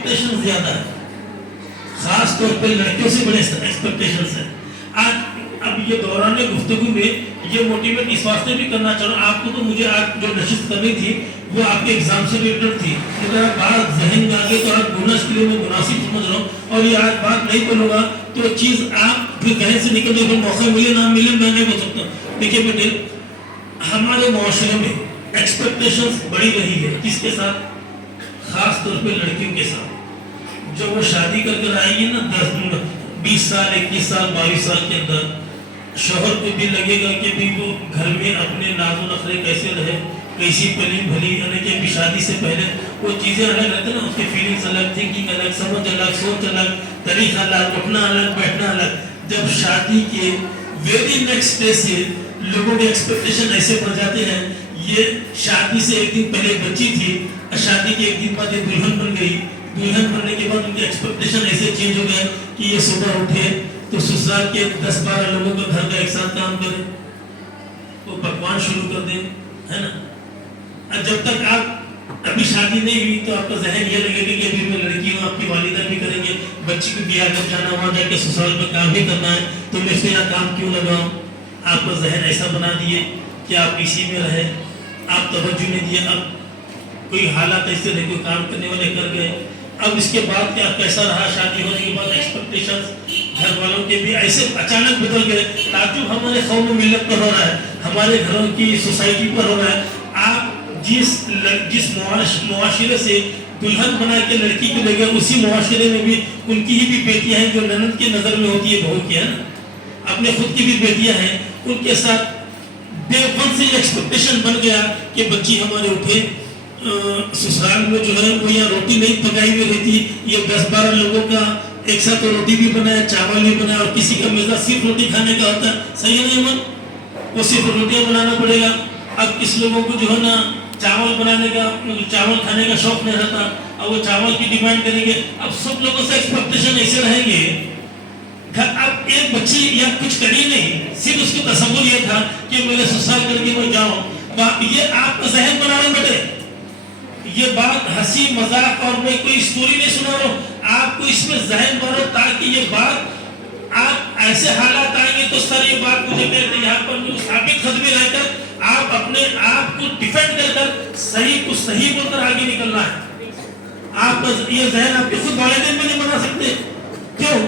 Expectation زیادہ ہے, خاص طور پہ لڑکیوں سے بڑے ایکسپیکٹیشنز ہیں. آج اب یہ دوران گفتگو میں یہ موٹیویٹ اس واسطے بھی کرنا چاہ رہا ہوں آپ کو, تو مجھے آج جو نشست کرنی تھی وہ آپ کے ایگزام سے ریلیٹڈ تھی, اگر آپ بات ذہن میں آگے تو آپ بونس کے لیے میں مناسب سمجھ رہا ہوں, اور یہ آج بات نہیں کروں گا تو چیز آپ پھر ذہن سے نکلنے پر موقع ملے نہ ملے میں نہیں بول سکتا. دیکھیے بیٹے, ہمارے معاشرے میں ایکسپیکٹیشنز بڑی رہی ہے, کس کے ساتھ؟ خاص طور پہ لڑکیوں کے ساتھ. جب وہ شادی کر کے آئیں گی نا 20 سال 21 سال 22 سال کے اندر, شوہر کو بھی لگے گا کہ بھی وہ گھر میں اپنے ناز و نخرے کیسے رہے, کیسی پلی بھلی, یعنی کہ ابھی شادی سے پہلے وہ چیزیں الگ رہتے ہیں نا, اس کی فیلنگز الگ, تھنکنگ الگ, سمجھ الگ, سوچ الگ, طریقہ الگ, اٹھنا الگ, بیٹھنا الگ. جب شادی کے ویری نیکسٹ ڈے سے لوگوں کے ایکسپیکٹیشن ایسے بڑھ جاتے ہیں, یہ شادی سے ایک دن پہلے بچی تھی, شادی کے ایک دن بعد یہ دلہن بن گئی, دلہن بننے کے بعد ان کے ایکسپیکٹیشن ایسے چینج ہو گئے کہ یہ صبح اٹھے تو سسرال کے 10-12 لوگوں کا گھر کا ایک ساتھ کام کرے, وہ پکوان شروع کر دیں, ہے نا. جب تک آپ ابھی شادی نہیں ہوئی تو آپ کا ذہن یہ لگے گا کہ ابھی میں لڑکی ہوں, آپ کی والدہ بھی کریں گے, بچی کو بیاہ کر جانا, وہاں جا کے سسرال پہ کام بھی کرنا ہے, تو میں اس یہاں کام کیوں لگاؤں. آپ کا ذہن ایسا بنا دیے کہ آپ اسی میں رہے, آپ توجہ نہیں دیے. اب کوئی حالات ایسے رہے, کوئی کام کرنے والے کر گئے, اب اس کے بعد کیا کیسا رہا, شادی ہونے کے بعد ایکسپیکٹیشنز گھر والوں کے بھی ایسے اچانک بدل گئے. تعجب ہمارے قوم و ملت پر ہو رہا ہے, ہمارے گھروں کی سوسائٹی پر ہو رہا ہے. آپ جس معاشرے سے دلہن بنا کے لڑکی کو لے گئے, اسی معاشرے میں بھی ان کی ہی بھی بیٹیاں ہیں جو ننند کی نظر میں ہوتی ہے, بہو کی ہے نا, اپنے خود کی بھی بیٹیاں ہیں, ان کے ساتھ ڈے ون سے یہ ایکسپیکٹیشن بن گیا کہ بچی ہمارے اٹھے سسرال میں جو ہے وہ یہاں روٹی نہیں پکائی ہوئی رہتی, یہ 10-12 لوگوں کا ایک ساتھ روٹی بھی بنایا, چاول بھی بنایا, اور کسی کا مزاج صرف روٹی کھانے کا ہوتا ہے, صحیح ہے نا, وہ صرف روٹیاں بنانا پڑے گا. اب کس لوگوں کو جو ہے نا چاول بنانے کا, چاول کھانے کا شوق نہیں رہتا, اب وہ چاول کی ڈیمانڈ کریں گے. اب سب لوگوں سے ایکسپیکٹیشن ایسے رہیں گے. اب ایک بچی یا کچھ کری نہیں, صرف اس کو تصور یہ تھا کہ میرے سسرال کر کے میں جاؤں. یہ آپ کا ذہن بنا رہے بیٹے, یہ بات ہنسی مذاق اور میں کوئی اسٹوری نہیں سنا رہا ہوں, آپ کو اس میں ذہن بناؤ تاکہ یہ بات آپ ایسے حالات آئیں گے تو سر یہ بات مجھے کہتے یہاں پر ثابت خود میں رہ کر آپ اپنے آپ کو ڈیفینڈ کر کر صحیح کو صحیح بول کر آگے نکلنا ہے. آپ کا یہ ذہن آپ کے خود والدین میں نہیں بنا سکتے, کیوں؟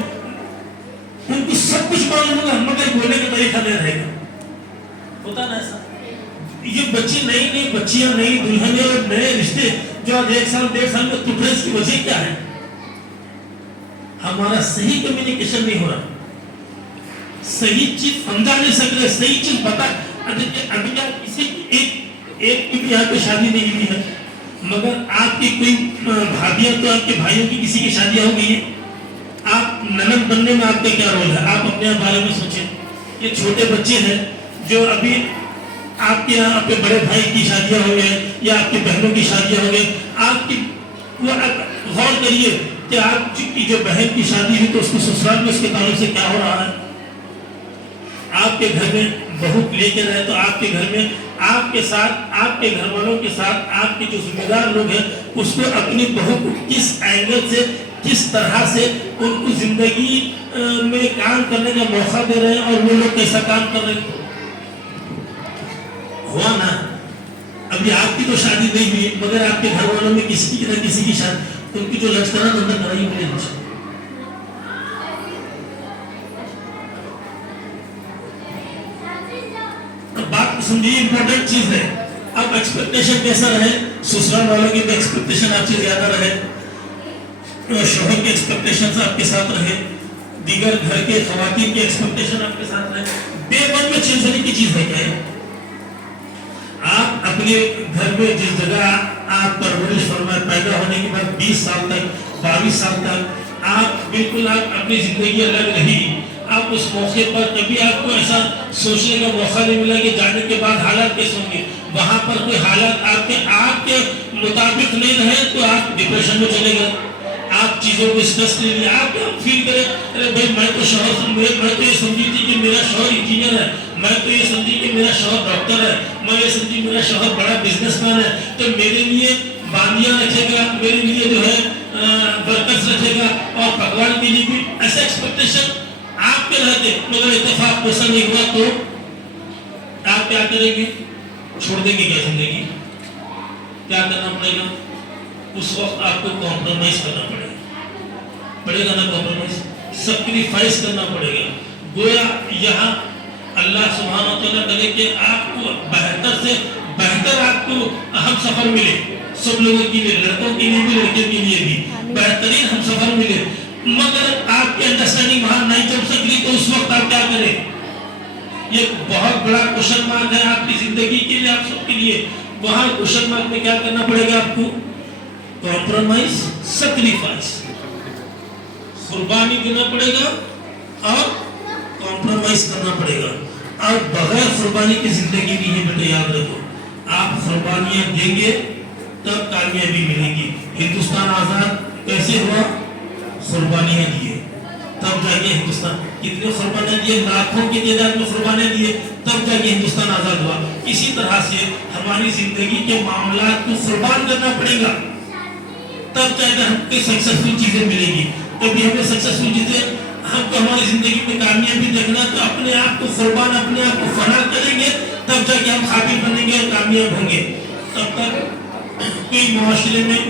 ان کو سب کچھ معلوم ہوگا مگر بولنے کا طریقہ نہیں رہے گا, ہوتا نا ایسا. یہ بچی نئی بچیاں, نئی دلہنیں اور نئے رشتے جو آج 1 سال 1.5 سال میں ٹوٹے, اس کی وجہ کیا ہے؟ ہمارا صحیح کمیونیکیشن نہیں ہو رہا, صحیح چیز سمجھا نہیں سک رہے, صحیح چیز بتا. ابھی کسی ایک کی بھی یہاں پہ شادی نہیں ہوئی ہے, مگر آپ کی کوئی بھابیاں تو آپ کے بھائیوں کی کسی کی شادیاں ہو گئی ہیں. آپ ننند بننے میں آپ کا کیا رول ہے؟ آپ اپنے بارے میں سوچیں. یہ چھوٹے بچے ہیں جو ابھی آپ کے یہاں اپنے بڑے بھائی کی شادیاں ہو گئے یا آپ کی بہنوں کی شادیاں ہو گئے, آپ کی غور کریے کہ آپ کی جو بہن کی شادی ہوئی تو اس کو سسرال میں اس کے تعلق سے کیا ہو رہا ہے. آپ کے گھر میں بہو لے کے رہے تو آپ کے گھر میں آپ کے ساتھ, آپ کے گھر والوں کے ساتھ آپ کے جو ذمہ دار لوگ ہیں اس کو اپنی بہو کو کس اینگل سے, کس طرح سے ان کو زندگی میں کام کرنے کا موقع دے رہے ہیں, اور وہ لوگ کیسا کام کر رہے ہیں. ہوا نا, ابھی آپ کی تو شادی نہیں ہوئی مگر آپ کے گھر والوں میں کسی کی شادی, ان کی جو لچکنا نظر کرائی مجھے نہیں. بات سمجھیے, امپورٹنٹ چیز ہے. اب ایکسپیکٹیشن کیسا رہے, سسرال والوں کی بھی ایکسپیکٹیشن آپ سے زیادہ رہے, شوہر کی ایکسپیکٹیشن آپ کے ساتھ رہے, دیگر گھر کے خواتین کی ایکسپیکٹیشن آپ کے ساتھ رہے. ڈے ون میں چینج ہونے کی چیز ہے کیا ہے؟ آپ اپنے گھر میں جس جگہ آپ پرورش فرمائے, پیدا ہونے کے بعد 20 سال تک 22 سال تک آپ بالکل آپ اپنی زندگی الگ رہی. آپ اس موقع پر کبھی آپ کو ایسا سوچنے کا موقع نہیں ملا کہ جانے کے بعد حالات کیسے ہوں گے. وہاں پر کوئی حالات آپ کے مطابق نہیں رہے تو آپ ڈپریشن میں چلے گئے, آپ چیزوں کو اسٹریس لے لیا, آپ فیل کریں ارے بھائی میں تو یہ سمجھی تھی کہ میرا شوہر انجینئر ہے, میں تو یہ سمجھی کہ میرا شوہر ڈاکٹر ہے, میں یہ سمجھی میرا شوہر بڑا بزنس مین ہے, تو میرے لیے باندیاں رکھے گا, میرے لیے جو ہے मिलेगा और भगवान के लिए भी ऐसा एक्सपेक्टेशन आपके रहते, मगर इत्तेफाक वैसा नहीं हुआ तो आप क्या करेंगे? छोड़ देंगे क्या जिंदगी? क्या करना पड़ेगा? उस वक्त आपको कॉम्प्रोमाइज करना पड़ेगा ना, कॉम्प्रोमाइज, सैक्रिफाइस करना पड़ेगा। गोया यहाँ अल्लाह सुब्हानहू व तआला करे कि आपको बेहतर से बेहतर आपको हम सफर मिले, सब लोगों के लिए, लड़कों के लिए भी लड़कियों के लिए भी बेहतरीन हम सफर मिले, मगर आपकी अंडरस्टैंडिंग वहां नहीं चल सकी तो उस वक्त आप क्या करें? ये बहुत बड़ा क्वेश्चन मार्क है आपकी जिंदगी के लिए, आप सबके लिए। वहां क्वेश्चन मार्क में क्या करना पड़ेगा आपको? कॉम्प्रोमाइज, सैक्रिफाइस, कुर्बानी देना पड़ेगा और कॉम्प्रोमाइज करना पड़ेगा। और बगैर कुर्बानी की जिंदगी नहीं है बेटे, याद रखो। आप कुर्बानियां देंगे तब कामयाबी मिलेगी। हिंदुस्तान आजाद कैसे हुआ? कुर्बानियां दिए तब जाके हिंदुस्तान, कितने कुर्बानियां दिए, लाखों की तादाद में कुर्बानियां दिए तब जाके हिंदुस्तान आजाद हुआ। इसी तरह से हमारी जिंदगी के मामलात को कुर्बान करना पड़ेगा तब जाकर हमको सक्सेसफुल चीजें मिलेगी। कभी हमें सक्सेसफुल चीजें, हमको हमारी जिंदगी में कामयाबी देखना तो अपने आप को कुर्बान, अपने आप को फना करेंगे तब जाके हम काबिल बनेंगे और कामयाब होंगे। तब तक कोई मुआशरे में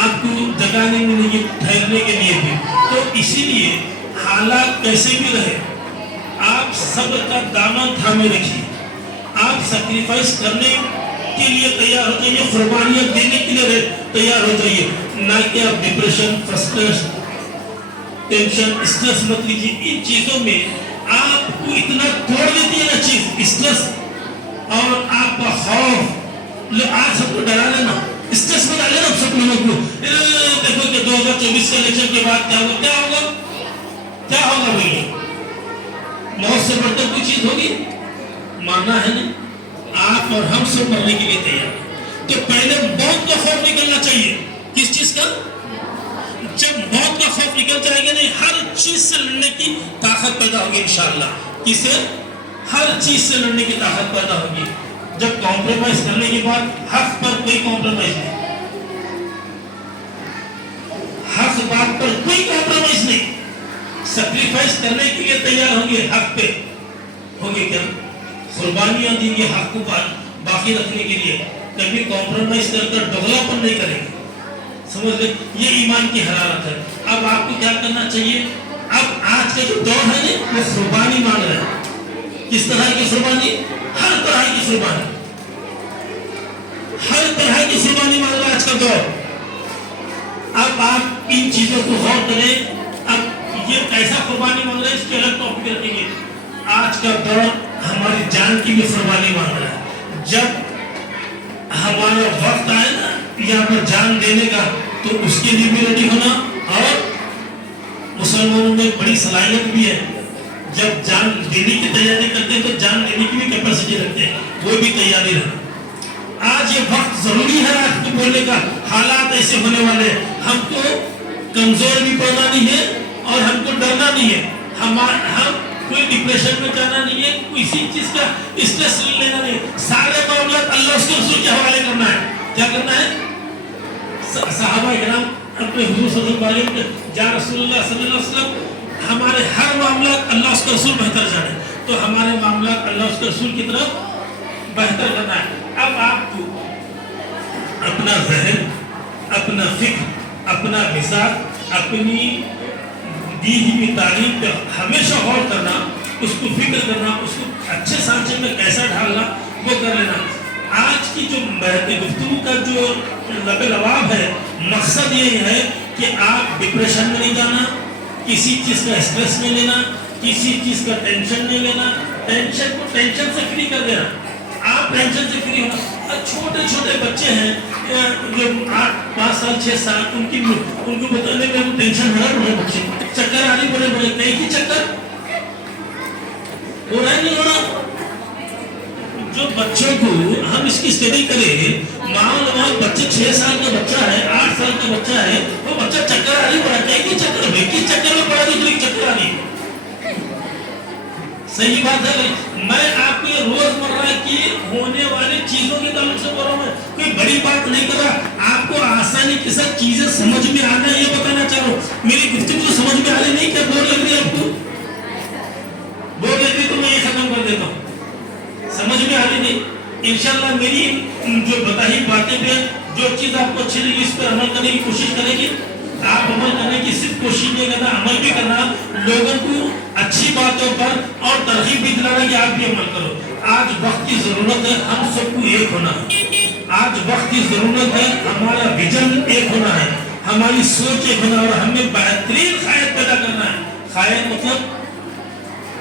आपको जगह नहीं मिलेगी ठहरने के लिए भी। तो इसीलिए हालात कैसे भी रहे, आप सब्र का दामन थामे रखिए, आप सैक्रिफाइस करने के लिए तैयार हो जाइए, कुर्बानियां देने के लिए तैयार हो जाइए, ना कि आप डिप्रेशन, फ्रस्ट्रेशन, टेंशन, स्ट्रेस मत लीजिए। इन चीजों में आपको इतना तोड़ देती है ना चीज, स्ट्रेस और आपका खौफ। आज सबको डरा लेना, स्ट्रेस में डाले ना सब लोगों को। देखो कि 2024 के इलेक्शन के बाद क्या होगा, क्या होगा, क्या होगा भैया? मौत से बढ़कर कोई चीज होगी? मारना है ना, आप और हम सब मरने के लिए तैयार। तो पहले मौत का खौफ निकलना चाहिए। किस चीज का? जब मौत का खौफ निकल जाएगा नहीं, हर चीज से लड़ने की ताकत पैदा होगी इंशाअल्लाह। किसे? हर चीज से लड़ने की ताकत पैदा होगी। जब कॉम्प्रोमाइज करने के बाद हक पर कोई कॉम्प्रोमाइज नहीं, हक बात पर कोई कॉम्प्रोमाइज नहीं, सैक्रिफाइस करने के लिए तैयार होंगे, हक पे होंगे, क्या कुर्बानियां देंगे हक को बाकी रखने के लिए, कभी कॉम्प्रोमाइज कर दोगलापन नहीं करेंगे। समझ ले, ये ईमान की हरारत है। अब आपको क्या करना चाहिए? अब आज का जो दौर है ना, वो कुर्बानी मांग रहा है। किस तरह की कुर्बानी? हर तरह की कुर्बानी, हर तरह की कुर्बानी मांग रहा है आज का दौर। अब आप इन चीजों को गौर करें। अब ये कैसा कुर्बानी मांग रहा है, इसके अलग टॉपिक रखेंगे। आज का दौर हमारी जान की भी कुर्बानी मांग रहा है। जब हमारा वक्त आए ना यहाँ पर जान देने का, तो उसके लिए भी रेडी होना। और मुसलमानों में बड़ी सलाहियत भी है, जब जान देने की तैयारी करते हैं तो जान देने की भी कैपेसिटी रखते हैं, वो भी तैयारी रखना। आज ये वक्त जरूरी है आपको बोलने का, हालात ऐसे होने वाले हैं, हमको कमजोर भी पड़ना नहीं है और हमको डरना नहीं है। हम कोई डिप्रेशन में जाना नहीं है, किसी चीज का स्ट्रेस लेना नहीं, सारे मामला अल्लाह उसके रसूल के हवाले करना है। क्या करना है? सहाबा इकराम अपने हुजूर सल्लल्लाहु अलैहि वसल्लम, या रसूलुल्लाह सल्लल्लाहु अलैहि वसल्लम, हमारे हर मामला अल्लाह उसका रसूल बेहतर जाने, तो हमारे मामला अल्लाह उसके रसूल की तरफ बेहतर करना है। अब आपको अपना ज़हन, अपना फिक्र, अपना मिजाज, अपनी दी हुई तालीम पे हमेशा गौर करना, उसको फिक्र करना, उसको अच्छे सांचे में कैसा ढालना, वो कर लेना। आज की जो गुफ्तगू का जो लबाब है, मकसद ये है कि आप डिप्रेशन में नहीं जाना, किसी चीज का स्ट्रेस नहीं लेना, किसी चीज का टेंशन नहीं लेना, टेंशन को टेंशन से फ्री कर देना। आप टेंशन से फ्री होना। छोटे छोटे बच्चे हैं जो 8-5 साल 6 साल, उनको बताने में टेंशन हो रहा है, बच्चे चक्कर आने बड़े बड़े, कहीं की चक्कर हो रहा है नहीं हो रहा। जो बच्चों को हम इसकी स्टडी करें, मान बच्चे 6 साल का बच्चा है, 8 साल का बच्चा है, वो बच्चा चक्कर आ रही पड़ा, कहीं की चक्कर में, किस चक्कर में पड़ा, दूसरी चक्कर आ रही। सही बात है। मैं आपको ये रोजमर्रा की होने वाली चीजों के ताल्लुक से बोल रहा हूँ, कोई बड़ी बात नहीं कर रहा, आपको आसानी के साथ चीजें समझ में आना ये बताना चाह रहा हूँ। मेरी जो बताई बातें पे जो चीज आपको अच्छी लगी इस पर अमल करने की कोशिश करेंगे। आप अमल करने की सिर्फ कोशिश नहीं करना, अमल भी करना, लोगों को अच्छी बातों पर और तरजीह भी दिलाना कि आप भी अमल करो। आज वक्त की जरूरत है हम सबको एक होना है। आज वक्त की जरूरत है हमारा विजन एक होना है, हमारी सोच एक होना, और हमें बेहतरीन कायद पैदा करना है। कायद मतलब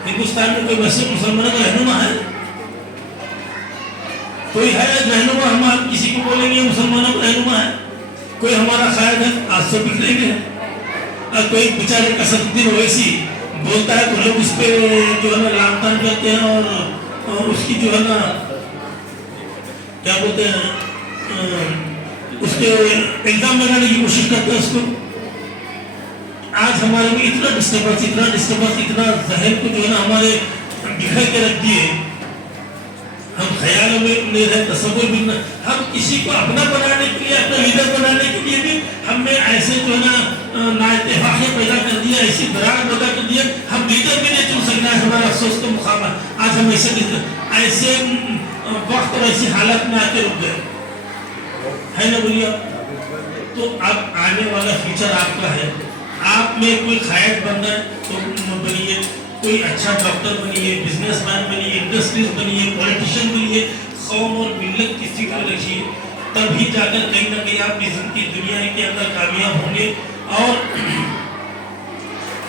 हिंदुस्तान में कोई वैसे मुसलमानों का रहनुमा है, कोई है रहनुमा? हम किसी को बोलेंगे मुसलमानों का रहनुमा है, कोई हमारा कायद है? आज सब बिखरेंगे। और कोई बेचारे कसरुद्दीन ओवैसी बोलता है तो लोग उस पर जो है ना लानतान करते हैं, और उसकी जो है ना क्या बोलते हैं उसके इल्जाम लगाने की कोशिश करते हैं उसको। आज हमारे में इतना डिस्टर्बेंस, इतना जहन को जो है ना हमारे बिखर के रख दिए, हम ख्यालों में नहीं रहे, तसव्वुर भी नहीं, हम किसी को अपना बनाने के लिए, अपना लीडर बनाने के लिए भी हमने ऐसे जो है ना नाइत्तेफाक़ पैदा कर दिया, ऐसी दरार पैदा कर दिया, हम लीडर भी नहीं चुन सकना है। हमारा अफसोस का मुकाम है आज हम ऐसे वक्त और ऐसी हालत में आके रुक गए, है ना? बोलिए। तो अब आने वाला फ्यूचर आपका है, आप में कोई कायद बनना है तो बनिए, कोई अच्छा डॉक्टर बनिए, बिजनेसमैन बनिए, इंडस्ट्रीज बनिए, पॉलिटिशियन बनिए, कौम और मिल्लत की फिक्र रखिए, तभी जाकर कहीं ना कहीं आप जिंदगी दुनिया के अंदर कामयाब होंगे। और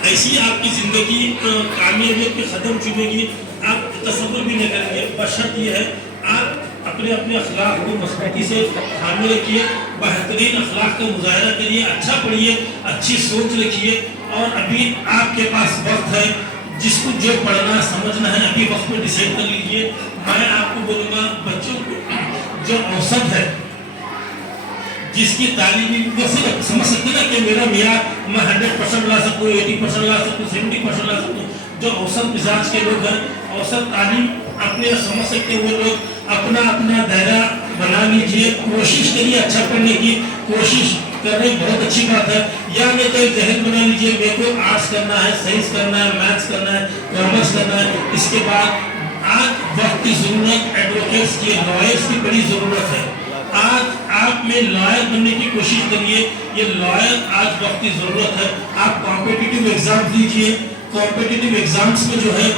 ऐसी आपकी जिंदगी कामयाबियत के कदम चुमेगी, आप तसव्वुर भी नहीं करेंगे। बशर्त ये है आप अपने अखलाक को मजबूती से थामे रखिए, बेहतरीन अखलाक का मुजाहरा करिए, अच्छा पढ़िए, अच्छी सोच रखिए। और अभी आपके पास वक्त है, जिसको जो पढ़ना समझना है अभी वक्त में डिसाइड कर लीजिए। मैं आपको बोलूँगा बच्चों को जो औसत है, जिसकी तालीमी वो खुद समझ सकते ना कि मेरा मियार मैं 100% ला सकूँ, 80% ला सकूँ, 70% ला सकूँ। जो औसत मिजाज के लोग हैं, औसत तालीम अपने समझ सकते वो लोग अपना दायरा बना लीजिए, कोशिश करिए अच्छा पढ़ने की, कोशिश करने बहुत अच्छी बात है। या नहीं तो जहन बना लीजिए मेरे को आर्ट्स करना है, साइंस करना है, मैथ्स करना है, कॉमर्स करना है। इसके बाद आज वक्त की जरूरत एडवोकेट्स की, लॉयर्स की बड़ी जरूरत है। आज आप में लॉयर बनने की कोशिश करिए, ये लॉयर आज वक्त की जरूरत है। आप कॉम्पिटिटिव एग्जाम दीजिए, कॉम्पिटिटिव एग्जाम्स में जो है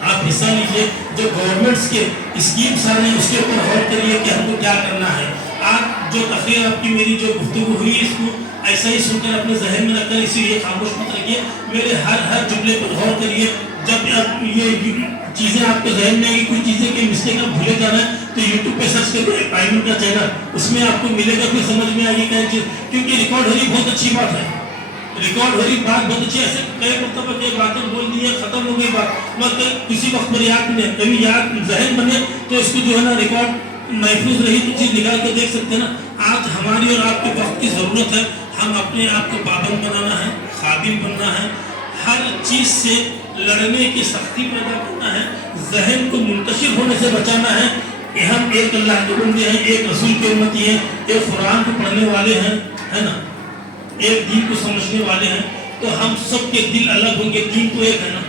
आप हिस्सा लीजिए, जो गवर्नमेंट्स के स्कीम्स आ रहे हैं उसके ऊपर गौर करिए कि हमको क्या करना है। आज जो तकरीर आपकी मेरी जो गुफ्तगू हुई इसको ऐसा ही सुनकर अपने जहन में रखकर इसीलिए खामोश मत रखिए, मेरे हर जुमले पर गौर करिए। जब ये चीज़ें आपके जहन में आएगी, कुछ चीज़ें की मिस्टेक आप भूले जाना है तो यूट्यूब पे सर्च करिए पाइमन का चैनल, उसमें आपको मिलेगा, फिर समझ में आएगी क्या चीज़। क्योंकि रिकॉर्ड हो रही बहुत अच्छी बात है, रिकॉर्ड हो रही बात बहुत अच्छी, ऐसे कई मरतबा के बातें बोल दी है, खत्म हो गई बात, मतलब किसी वक्त पर याद नहीं, कभी याद जहन बने तो इसको जो है ना रिकॉर्ड महफूज रही तो चीज़ निकाल के देख सकते हैं ना। आज हमारी और आपके वक्त की ज़रूरत है, हम अपने आप को पाबंद बनाना है, काबिल बनना है, हर चीज़ से लड़ने की सख्ती पैदा करना है, जहन को मुंतशिर होने से बचाना है। हम एक अल्लाह के बंदे हैं, एक रसूल के उम्मती हैं, एक कुरान को पढ़ने वाले हैं, है ना, एक दीन को समझने वाले हैं। तो हम सब के दिल अलग होंगे, दीन तो एक है ना,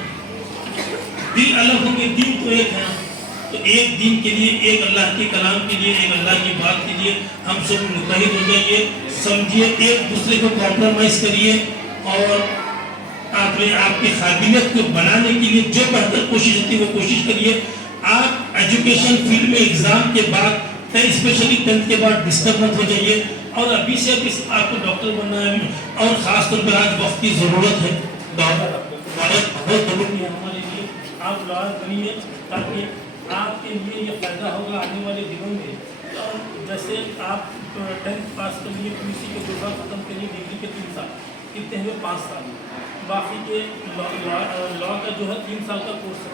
दिल अलग होंगे, दीन तो एक है ना। तो एक दिन के लिए, एक अल्लाह के कलाम के लिए, एक अल्लाह की बात के लिए हम सब मुत्तहिद हो जाइए, समझिए, एक दूसरे को कॉम्प्रोमाइज़ करिए और आपने आपकी काबिलियत को बनाने के लिए जो बेहतर कोशिश होती है वो कोशिश करिए। आप एजुकेशन फील्ड में एग्ज़ाम के बाद, स्पेशली 10th के बाद डिस्टर्ब मत हो जाइए, और अभी से अभी आपको डॉक्टर बनना है, और ख़ास तौर पर आज वक्त की ज़रूरत है, बहुत ज़रूरी है हमारे लिए। आप लॉयर बनिए ताकि आपके लिए ये फ़ायदा होगा आने वाले दिनों में। और जैसे आप 10th पास कर लिए, PUC के 2 साल ख़त्म करिए, डिग्री के 3 साल, कितने हुए 5 साल, बाकी के लॉ का जो है 3 साल का कोर्स है,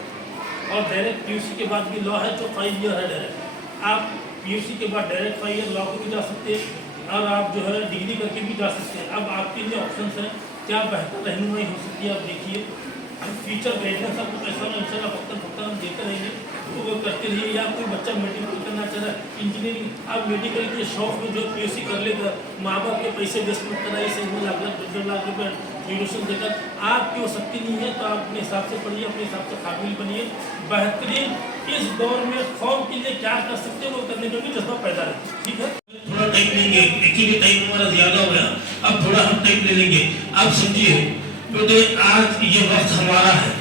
और डायरेक्ट PUC के बाद भी लॉ है जो 5 ईयर है डायरेक्ट। आप PUC के बाद डायरेक्ट 5 ईयर लॉ को भी जा सकते हैं, और आप जो है डिग्री करके भी जा सकते हैं। अब आपके लिए ऑप्शंस हैं, क्या बेहतर रहनुमाई हो सकती है आप देखिए। हम फ्यूचर गाइडेंस आपको पैसा में इंशाल्लाह वक्त हम देते रहेंगे, तो वो करते रहिए। या कोई बच्चा मेडिकल करना चाह रहा है, इंजीनियरिंग, आप मेडिकल के शौक में जो PUC कर लेगा, माँ बाप के पैसे वेस्ट मत कराइए, 1 लाख 2 लाख रुपये ड्यूरेशन देकर, आपकी वो शक्ति नहीं है तो आप अपने हिसाब से पढ़िए, अपने हिसाब से काबिल बनिए। बेहतरीन इस दौर में कौम के लिए क्या कर सकते हैं वो करने का भी जज्बा पैदा रहे। ठीक है, थोड़ा टाइम लेंगे, एक्चुअली टाइम हमारा ज़्यादा हो गया, अब थोड़ा हम टाइम ले लेंगे। आप समझिए बेटे, आज ये वक्त हमारा है,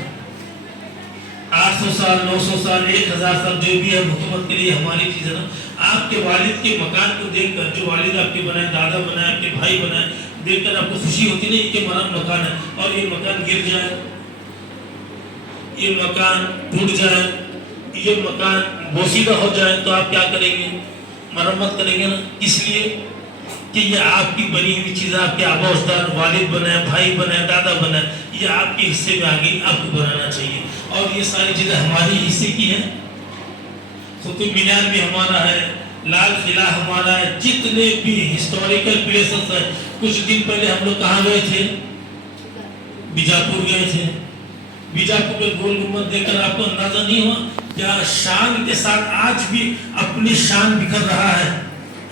800 साल 900 साल 1000 साल जो भी है हुकूमत के लिए हमारी चीज़ है ना। आपके वालिद के मकान को देखकर, जो वालिद आपके बनाए, दादा बनाए, आपके भाई बनाए, देखकर आपको खुशी होती नहीं कि हमारा मकान है, और ये मकान गिर जाए, ये मकान टूट जाए, ये मकान बोसीदा हो जाए तो आप क्या करेंगे? मरम्मत करेंगे ना। इसलिए कि ये आपकी बनी हुई चीज़, आपके आबा अजदाद, वालिद बनाए, भाई बनाए, दादा बनाए, ये आपके हिस्से में आगे आपको बनाना चाहिए। और ये सारी चीज़ें हमारी हिस्से की हैं। कुतुब मीनार भी हमारा है, लाल किला हमारा है, जितने भी हिस्टोरिकल प्लेसेस हैं। कुछ दिन पहले हम लोग कहाँ गए थे? बीजापुर गए थे। बीजापुर में गोल गुम्बद देखकर आपको अंदाजा नहीं हुआ क्या शान के साथ आज भी अपनी शान बिखर रहा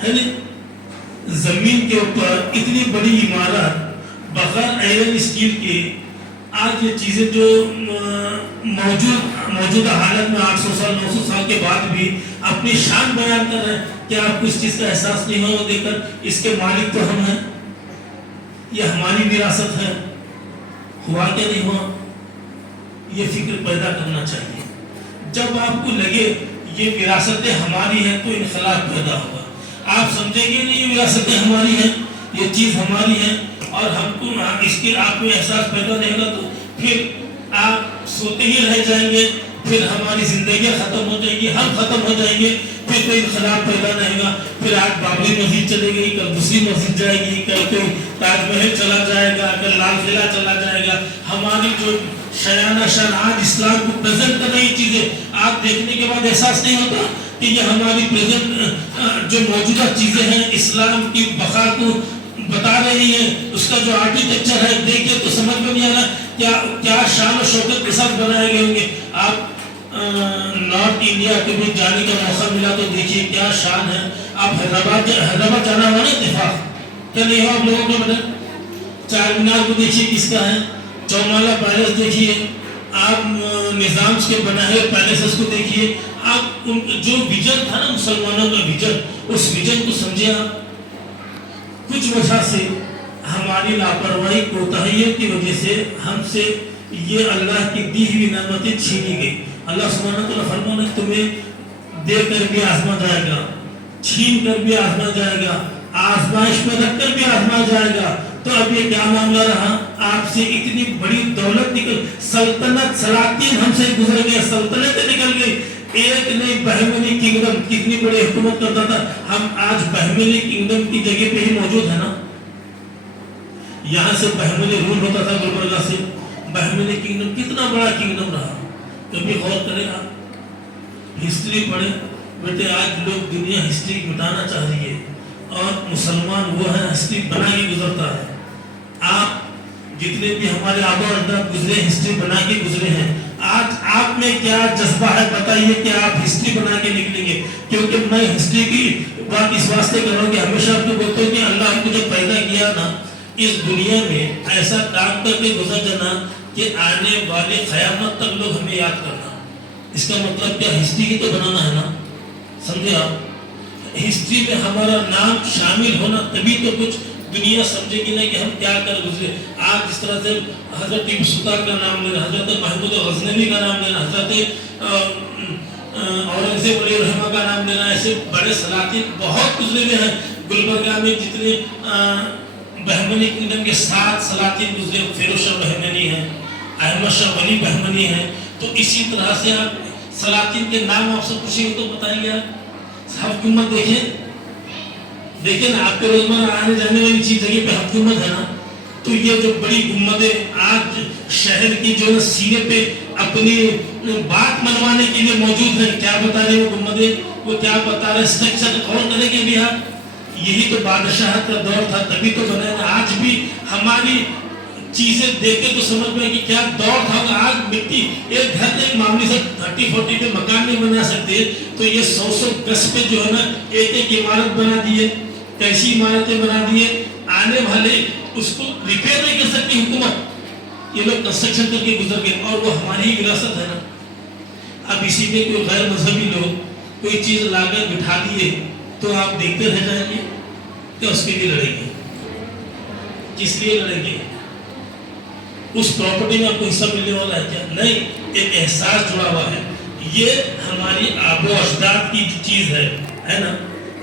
है ना? जमीन के ऊपर इतनी बड़ी इमारत बगैर आयरन स्टील के, आज ये चीजें जो मौजूदा हालत में 800 साल 900 साल के बाद भी अपनी शान बयान कर रहे हैं, क्या आपको इस चीज का एहसास नहीं हुआ देखकर? इसके मालिक तो हम हैं, ये हमारी विरासत है। हुआ क्या नहीं हुआ? ये फिक्र पैदा करना चाहिए। जब आपको लगे ये विरासतें हमारी हैं तो इनकलाब पैदा होगा। आप समझेंगे नहीं ये विरासतें हमारी हैं, ये चीज़ हमारी है, और हमको इसके आप में एहसास पैदा नहीं होगा तो फिर आप सोते ही रह जाएंगे, फिर हमारी जिंदगी खत्म हो जाएगी, हम खत्म हो जाएंगे, फिर कोई इनकलाब पैदा नहीं होगा। फिर आज बाबरी मस्जिद चली गई, कल दूसरी मस्जिद जाएगी, कल कोई ताजमहल चला जाएगा, कल लाल किला चला जाएगा। हमारी जो शयाना शान आज इस्लाम को प्रेजेंट कर रही चीजें आप देखने के बाद एहसास नहीं होता कि ये हमारी प्रेजेंट जो मौजूदा चीजें हैं इस्लाम की बका को बता रही है। उसका जो आर्किटेक्चर है देखिए तो समझ में नहीं आ रहा क्या क्या शान और शौकत के साथ बनाए गए होंगे। आप नॉर्थ इंडिया के भी जाने का मौका मिला तो देखिए क्या शान है। आप हैदराबाद जाना हुआ ना इत्तेफाक, क्या नहीं हुआ आप लोगों को? बता, चार मीनार को देखिए किसका है, चौमाला पैलेस देखिए, आप निजाम के बनाए हुए पैलेसेस को देखिए। आप जो विजन था ना मुसलमानों का विजन, उस विजन को समझे आप। कुछ वजह से हमारी लापरवाही कोताहियों की वजह से हमसे ये अल्लाह की दी हुई नेमतें छीनी गई। अल्लाह सुब्हानहू व तआला फरमाता है तुम्हें देकर भी आजमा जाएगा, छीन कर भी आजमा जाएगा, आजमाइश में रख कर भी आजमा जाएगा। तो अब ये क्या मामला रहा? आपसे इतनी बड़ी दौलत निकल, सल्तनत सलातीन हमसे गुजर गए, सल्तनतें निकल गई। एक नहीं बहमनी किंगडम कितनी बड़ी हुकूमत करता था, हम आज बहमनी किंगडम की जगह पे ही मौजूद है ना। यहाँ से बहमनी रूल होता था गुलबर्गा से। बहमनी किंगडम कितना बड़ा किंगडम रहा, कभी गौर करें आप, हिस्ट्री पढ़े बेटे। आज लोग दुनिया हिस्ट्री मिटाना चाह रही है और मुसलमान वो है हिस्ट्री बना के गुजरता है। आप जितने भी हमारे आबा अजदाद गुजरे हिस्ट्री बना के गुजरे हैं, आज आप में क्या जज्बा है बताइए कि आप हिस्ट्री बना के निकलेंगे? क्योंकि मैं हिस्ट्री की बात इस वास्ते कर रहा हूँ कि हमेशा आपको बोलते हैं कि अल्लाह आपको जो पैदा किया ना इस दुनिया में ऐसा काम करके गुजर जाना कि आने वाले क़यामत तक लोग हमें याद करना। इसका मतलब क्या? हिस्ट्री ही तो बनाना है ना, समझे आप? हिस्ट्री में हमारा नाम शामिल होना तभी तो कुछ दुनिया समझेगी ना कि हम क्या कर गुजरे। आज जिस तरह से हजरत टीपू सुल्तान का नाम लेना, हजरत महमूद गजनवी का नाम लेना, हजरत औरंगजेब अली रहमा का नाम लेना, ऐसे बड़े सलातीन बहुत गुजरे हुए हैं। गुलबर्गा में जितने बहमनी किंगडम के 7 सलातीन गुजरे, फिरोज शाह बहमनी है, अहमद शाह वली बहमनी है। तो इसी तरह से आप सलातीन के नाम आपसे पूछेंगे तो बताइए आप। हुकूमत देखिए ना, आपके रोजमर्रा आने जाने वाली चीज जगह पे हुकूमत है ना। तो ये जो बड़ी गुम्मदें आज शहर की जो सीने पे अपनी बात मनवाने के लिए मौजूद है, क्या बता रहे वो गुम्मदें? वो क्या बता रहे? स्ट्रक्चर कौन करेंगे बिहार? यही तो बादशाहत का दौर था, तभी तो बनाया। आज भी हमारी चीजें देखे तो समझ में कि क्या दौर था। आज मिट्टी एक घर में मामूली से 30-40 पे मकान नहीं बना सकते, तो ये 100 गज पे जो है ना एक इमारत बना दिए, कैसी इमारतें बना दिए। आने वाले उसको रिपेयर नहीं कर सकती हुकूमत। ये लोग कंस्ट्रक्शन करके गुजर गए और वो हमारी ही विरासत है ना। अब इसी में कोई गैर मजहबी लोग कोई चीज लाकर बिठा दिए तो आप देखते रह जाएंगे कि उसके लिए लड़ेंगे। किस लिए लड़ेंगे? उस प्रॉपर्टी में आपको हिस्सा मिलने वाला है क्या? नहीं, एक एहसास जुड़ा हुआ है। ये हमारी आबो अजदाद की चीज है ना,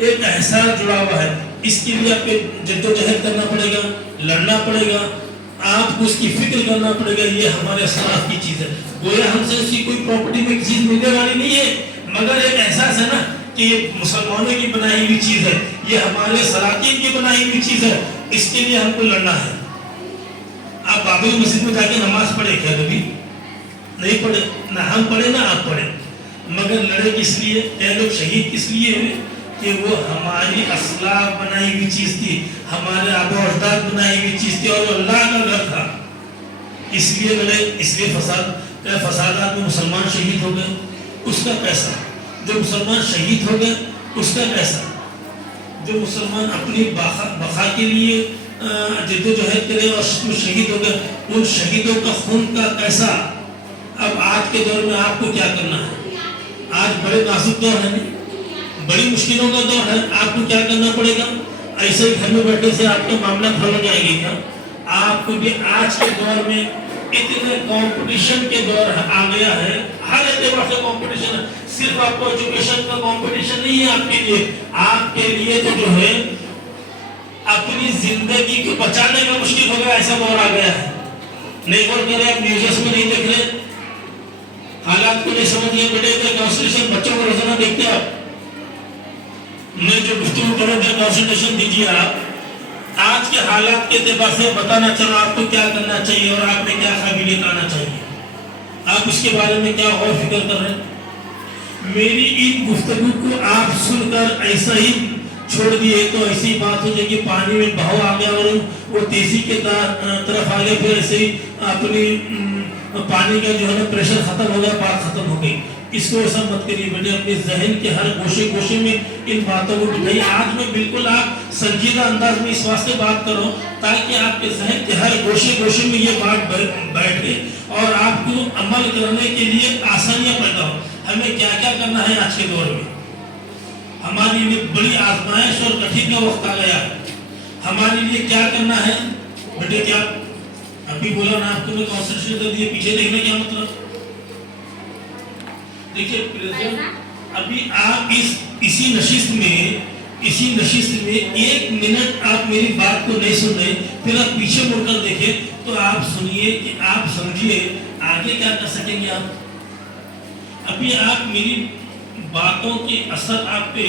एक एहसास जुड़ा हुआ है। इसके लिए आपको जद्दोजहद करना पड़ेगा, लड़ना पड़ेगा, आपको उसकी फिक्र करना पड़ेगा। ये हमारे असलाफ की चीज है। गोया हमसे उसकी कोई प्रॉपर्टी में चीज मिलने वाली नहीं है, मगर एक एहसास है ना कि ये मुसलमानों की बनाई हुई चीज है, ये हमारे सलातीन की बनाई हुई चीज है, इसके लिए हमको लड़ना है। आप बाबरी मस्जिद में जाके नमाज पढ़े क्या? कभी नहीं पढ़े, ना हम पढ़े ना आप पढ़े, मगर लड़े किस लिए? क्या लोग शहीद किस लिए हुए? कि वो हमारी असलाफ बनाई हुई चीज थी, हमारे आबो अजदाद बनाई हुई चीज थी और वो अल्लाह का घर था, इसलिए लड़े। इसलिए फसादात में मुसलमान शहीद हो गए, उसका पैसा। जो मुसलमान शहीद हो गए उसका पैसा। जो मुसलमान अपनी बखा के लिए जद्दोजहद करे और शहीद हो गए, उन शहीदों का खून का पैसा। अब आज के दौर में आपको क्या करना है? आज बड़े नाजुक दौर है, बड़ी मुश्किलों का दौर है। आपको क्या करना पड़ेगा? ऐसे ही घर में बैठे से आपका मामला हल हो जाएगी क्या? आपको भी आज के दौर में इतने कंपटीशन के दौर आ गया है, हर एतबार से कंपटीशन है। सिर्फ आपको एजुकेशन का कंपटीशन नहीं है आपके लिए तो जो है अपनी जिंदगी को बचाने का मुश्किल हो गया, ऐसा दौर आ गया है। नहीं बोल कर आप न्यूज़ में नहीं देख रहे, हालात को नहीं समझ रहे। बेटे कॉन्स्टिट्यूशन बच्चों को रोजाना देखते आप, मैं जो गुफ्तगू कर रहा कॉन्स्टिट्यूशन दीजिए आप। आज के हालात के एतबार से बताना चलो आपको क्या करना चाहिए और आप में क्या काबिलियत आना चाहिए, आप इसके बारे में क्या गौर फिक्र कर रहे हैं। मेरी इन गुफ्तगू को आप सुनकर ऐसा ही छोड़ दिए तो ऐसी बात हो जाएगी पानी में बहाव आ गया और वो तेजी के तरफ आ गया, फिर ऐसे ही अपनी पानी का जो है ना प्रेशर खत्म हो गया, बात खत्म हो गई। इसको ऐसा मत करिए बेटे, अपने जहन के हर गोशे गोशे में इन बातों को बिठाइए। आज में बिल्कुल आप संजीदा अंदाज में इस वास्ते बात करो ताकि आपके जहन के हर गोशे गोशे में ये बात बैठे और आपको अमल करने के लिए आसानियां पैदा हो। हमें क्या क्या करना है आज के दौर में? हमारे लिए बड़ी आजमाइश और कठिन का वक्त आ गया। हमारे लिए क्या करना है बेटे? क्या अभी बोला ना आपको मैं कॉन्सेंट्रेशन कर दिए, पीछे देखने क्या मतलब? देखिए अभी आप इसी नशिस्त में एक मिनट आप मेरी बात को नहीं सुन रहे, फिर आप पीछे मुड़कर देखें तो आप सुनिए कि आप समझिए आगे क्या कर सकेंगे आप। अभी आप मेरी बातों के असर आप पे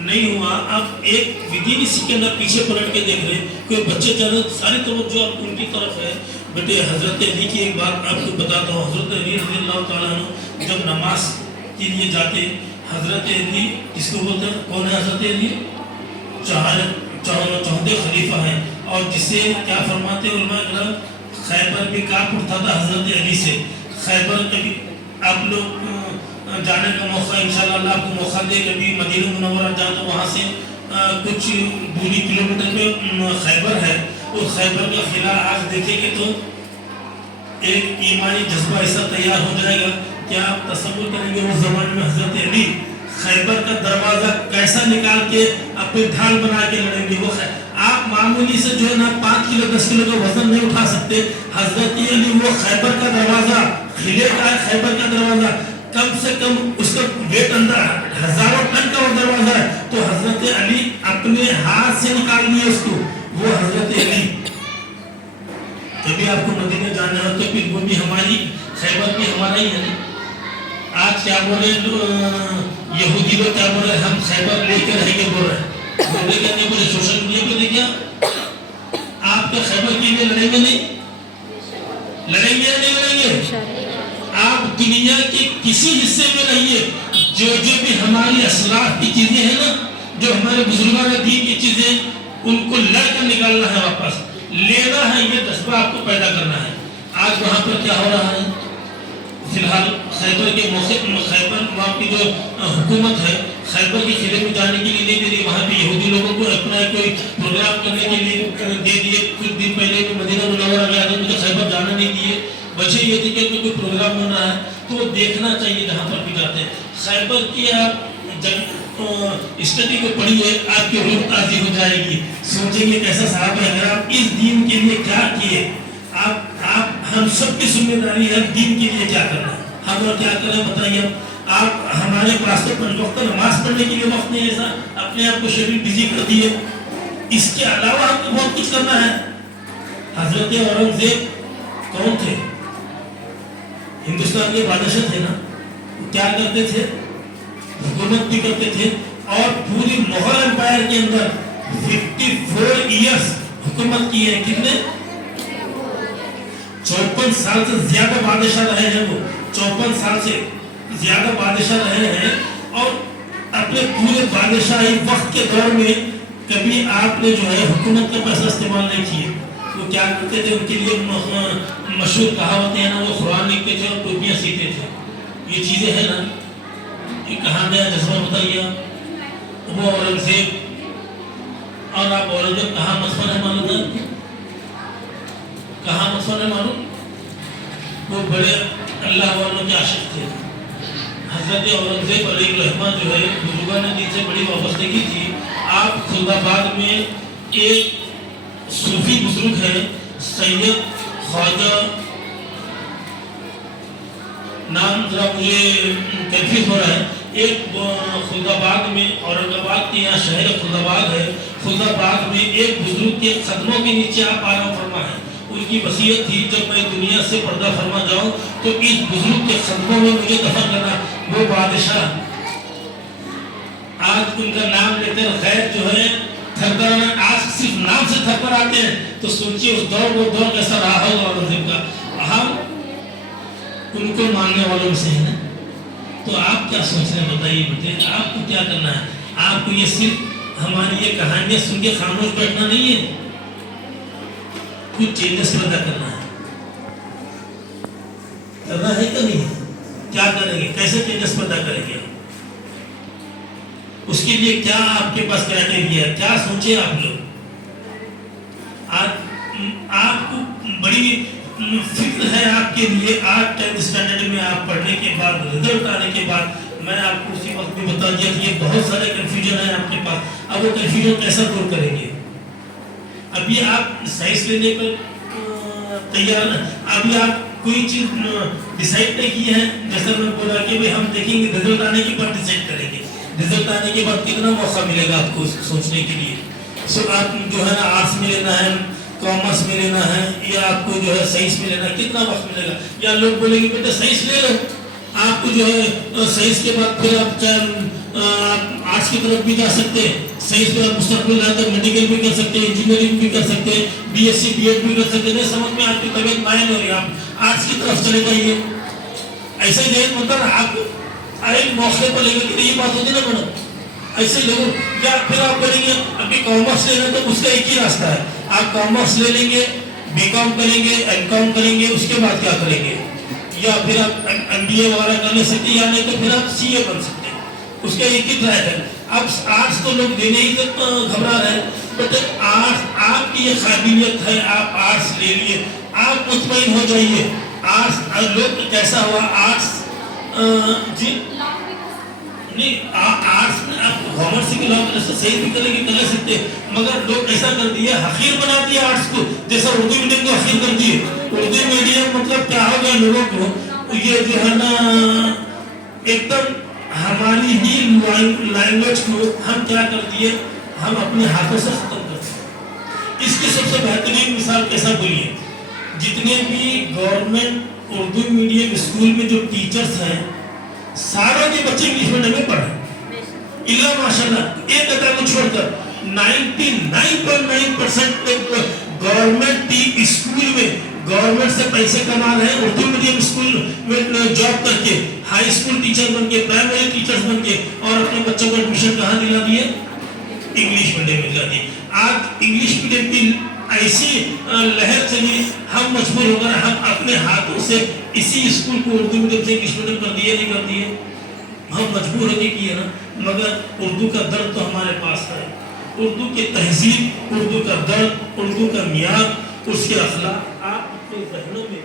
नहीं हुआ, आप एक विधि सेकंड आप पीछे पलट के देख रहे, कोई बच्चे चलो सारी तरफ जो आप उनकी तरफ है। बेटे हजरत अली की एक बात आपको बताता हूँ। हजरत अली रज़ियल्लाहु ताला अन्हु जब नमाज के लिए जाते, हजरत अली किसको बोलते हैं? कौन है हजरत अली? चौथे खलीफा है और जिसे क्या फरमाते हैं खैबर भी काप उठता था हजरत अली से। खैबर कभी आप लोग जाने का मौका इंशाल्लाह अल्लाह आपको मौका दे, कभी मदीना मुनव्वरा जाए तो वहाँ से कुछ दूरी किलोमीटर पे खैबर है। उस खैबर का किला आज देखेंगे तो एक ईमानी जज्बा ऐसा तैयार हो जाएगा कि आप तसव्वुर करेंगे उस जमाने में हजरत अली खैबर का दरवाजा कैसा निकाल के अपने ढाल बना के लड़ेंगे। वो आप मामूली से जो है ना 5 किलो 10 किलो का वजन नहीं उठा सकते। हजरत अली वो खैबर का दरवाजा, किले का खैबर का दरवाजा कम से कम उसका वेट अंदर हजारों टन का वो दरवाजा है, तो हजरत अली अपने हाथ से निकाल लिए उसको। वो हजरत अली कभी आपको मदीना जाना हो तो फिर वो भी हमारी खैबर भी हमारा ही है। आज क्या बोले यहूदी लोग क्या बोल रहे, हम खैबर लेकर रहेंगे बोल रहे, बोले क्या नहीं बोले, सोशल मीडिया पे देखिए। आपका खैबर के लिए लड़ेंगे नहीं, लड़ेंगे या नहीं लड़ेंगे? आप दुनिया के किसी हिस्से में रहिए, जो भी हमारी असलाफ की चीजें हैं ना, जो हमारे बुजुर्गान दीन की चीजें, उनको लड़कर निकालना है, वापस लेना है, ये जज्बा आपको पैदा करना है। आज वहां पर क्या हो रहा है? फिलहाल खैबर के मौके खैबर वहाँ की जो हुकूमत है, خیبر کے قلعے میں جانے کے لیے نہیں دے رہی، وہاں پہ یہودی لوگوں کو اپنا کوئی پروگرام کرنے کے لیے دے دیے. کچھ دن پہلے میں مدینہ منورہ گیا تھا، مجھے خیبر جانا نہیں دیے. وجہ یہ تھی کہ کوئی پروگرام ہونا ہے تو وہ دیکھنا چاہیے جہاں پر بھی جاتے ہیں. خیبر کی آپ اسٹڈی کو پڑھیے، آپ کی روح تازی ہو جائے گی. سوچیں گے کیسا صحابہ ہے، اگر آپ اس دین کے لیے کیا کیے. آپ ہم سب کی ذمہ داری ہے دین کے لیے کیا کرنا. ہم اور کیا کریں بتائیے. آپ ہمارے پاس تو 5 وقت نماز پڑھنے کے لیے وقت نہیں، ایسا اپنے آپ کو شیڈول بزی کر دیے. اس کے علاوہ ہم کو بہت کچھ کرنا ہے. حضرت اورنگزیب کون تھے؟ ہندوستان کے بادشاہ تھے نا. کیا کرتے تھے؟ حکومت بھی کرتے تھے اور پوری مغل امپائر کے اندر 54 ایئرز حکومت کی ہے. کتنے؟ 54 سال سے زیادہ بادشاہ رہے ہیں. وہ 54 سال سے زیادہ بادشاہ رہے ہیں اور اپنے پورے بادشاہی وقت کے دور میں کبھی آپ نے جو ہے حکومت کا پیسہ استعمال نہیں کیے. وہ کیا کرتے تھے؟ ان کے لیے مشہور کہاوتیں ہیں نا، وہ قرآن لکھتے تھے اور ٹوپیاں سیتے تھے. یہ چیزیں ہیں نا. کہاں گیا جذبہ بتائیے. وہ اورنگزیب، اور آپ اورنگزیب کہاں مدفن ہے معلوم ہے؟ کہاں مدفن ہے معلوم؟ وہ بڑے اللہ والوں کے عاشق تھے. حضرت اورنگزیب علیہ الرحمہ جو ہے بزرگان نے دین سے بڑی وابستگی تھی. آپ خلد آباد میں ایک صوفی بزرگ ہے سید خواجہ، نام ذرا مجھے کنفیوز ہو رہا ہے. ایک خلد آباد میں، اورنگ آباد کے یہاں شہر خلد آباد ہے، خلد آباد میں ایک بزرگ کے قدموں کے نیچے آپ آرام فرما ہے. ان کی وصیت تھی جب میں دنیا سے پردہ فرما جاؤں تو اس بزرگ کے قدموں میں مجھے دفن کرنا. وہ بادشاہ آج ان کا نام لیتے ہیں، خیر جو ہے تھرپرانا، آج صرف نام سے تھرپر آتے ہیں. تو سوچئے اس دور وہ دور کیسا رہا ہوگا اورنگزیب کا. ہم ان کو ماننے والوں سے ہیں. تو آپ کیا سوچ رہے ہیں بتائیے بیٹے؟ آپ کو کیا کرنا ہے؟ آپ کو یہ صرف ہماری یہ کہانیاں سن کے خاموش بیٹھنا نہیں ہے، کچھ چینجز پیدا کرنا ہے. کرنا ہے کہ نہیں ہے؟ کیا کریں گے؟ کیسے چینجز پیدا کریں گے؟ اس کے لیے کیا آپ کے پاس کرائٹیریا ہے؟ کیا سوچے آپ لوگ؟ آپ کو بڑی فکر ہے آپ کے لیے. آج 10th اسٹینڈرڈ میں آپ پڑھنے کے بعد، رزلٹ آنے کے بعد، میں آپ کو اسی وقت بھی بتا دیا کہ یہ بہت سارے کنفیوژن ہیں آپ کے پاس. اب وہ کنفیوژن کیسا دور کریں گے؟ ابھی آپ سائنس لینے پر تیار ہیں، ابھی آپ کوئی چیز ڈیسائیڈ نہیں کی ہے. جیسا میں بولا کہ ہم دیکھیں گے رزلٹ آنے کے بعد ڈیسائیڈ کریں گے. رزلٹ آنے کے بعد کتنا موقع ملے گا آپ کو سوچنے کے لیے. سو آپ جو ہے نا آرٹس میں لینا ہے، کامرس میں لینا ہے، یا آپ کو جو ہے سائنس میں لینا ہے، کتنا وقت ملے گا؟ یا لوگ بولیں گے بیٹا سائنس لے لو. آپ کو جو ہے سائنس کے بعد پھر آپ آرٹس کی طرف بھی جا سکتے ہیں. سائنس میں آپ مستقبل رہا تو میڈیکل بھی کر سکتے ہیں، انجینئرنگ بھی کر سکتے ہیں، B S C B Ed بھی کر سکتے ہیں. نہیں سمجھ میں آپ کی طبیعت مائل ہو رہی ہے، آپ آرٹس کی طرف چلے جائیے. ایسے ہی مطلب آپ ایک موقع پر لے کر یہ بات ہوتی نا میڈم. ایسے لوگوں یا پھر آپ بولیں گے ابھی کامرس لینا تو اس کا ایک ہی راستہ ہے. آپ کامرس لے لیں گے، بی کام کریں گے، ایم کام کریں گے، اس کے بعد کیا کریں گے؟ یا پھر آپ ایم بی اے وغیرہ کر لے سکتے ہیں، یا نہیں تو پھر آپ سی اے بن سکتے ہیں. اس کا ایک ہی ٹریک ہے. اب آرٹس تو لوگ دینے ہی تک گھبرا رہے ہیں. بٹ آرٹس آپ کی یہ قابلیت ہے، آپ آرٹس لے لیے، آپ مطمئن ہو جائیے. آرٹس لوگ کیسا ہوا آرٹس جی نہیں آرٹس میں آپ کامرس کے علاوہ صحیح بھی کریں گے کر سکتے ہیں. مگر لوگ ایسا کر دیا، حقیر بنا دیا آرٹس کو، جیسا اردو میڈیم کو حقیر کر دیے. اردو میڈیم مطلب کیا ہو گیا لوگوں کو، یہ جو ہے نا ایک دم ہماری ہی لینگویج کو ہم کیا کر دیے، ہم اپنے ہاتھوں سے ختم کر دیے. اس کی سب سے بہترین مثال کیسا بولیے؟ جتنے بھی گورنمنٹ اردو میڈیم اسکول میں جو ٹیچرز ہیں سارے کے بچے انگلش میڈیم میں پڑھے اللہ ماشاءاللہ، ایک عطا کو چھوڑ کر 99.9% گورنمنٹ اسکول میں گورنمنٹ سے پیسے کما رہے ہیں. اردو میڈیم اسکول میں جاب کر کے، ہائی اسکول ٹیچر بن کے، پرائمری ٹیچر بن کے، اور اپنے بچوں کو ایڈمیشن کہاں دلا دیے؟ انگلش میڈیم میں دلا دیے. آج انگلش میڈیم کی ایسی لہر چلی، ہم مجبور ہو کر ہم اپنے ہاتھوں سے اسی اسکول کو اردو میڈیم سے انگلش میڈیم کر دیے نہیں کر دیے. ہم مجبور ہونے کی ہے نا، مگر اردو کا درد تو ہمارے پاس ہے. اردو کی تہذیب، اردو کا درد، اردو کا معیار، اس کے اخلاق آپ اپنے ذہنوں میں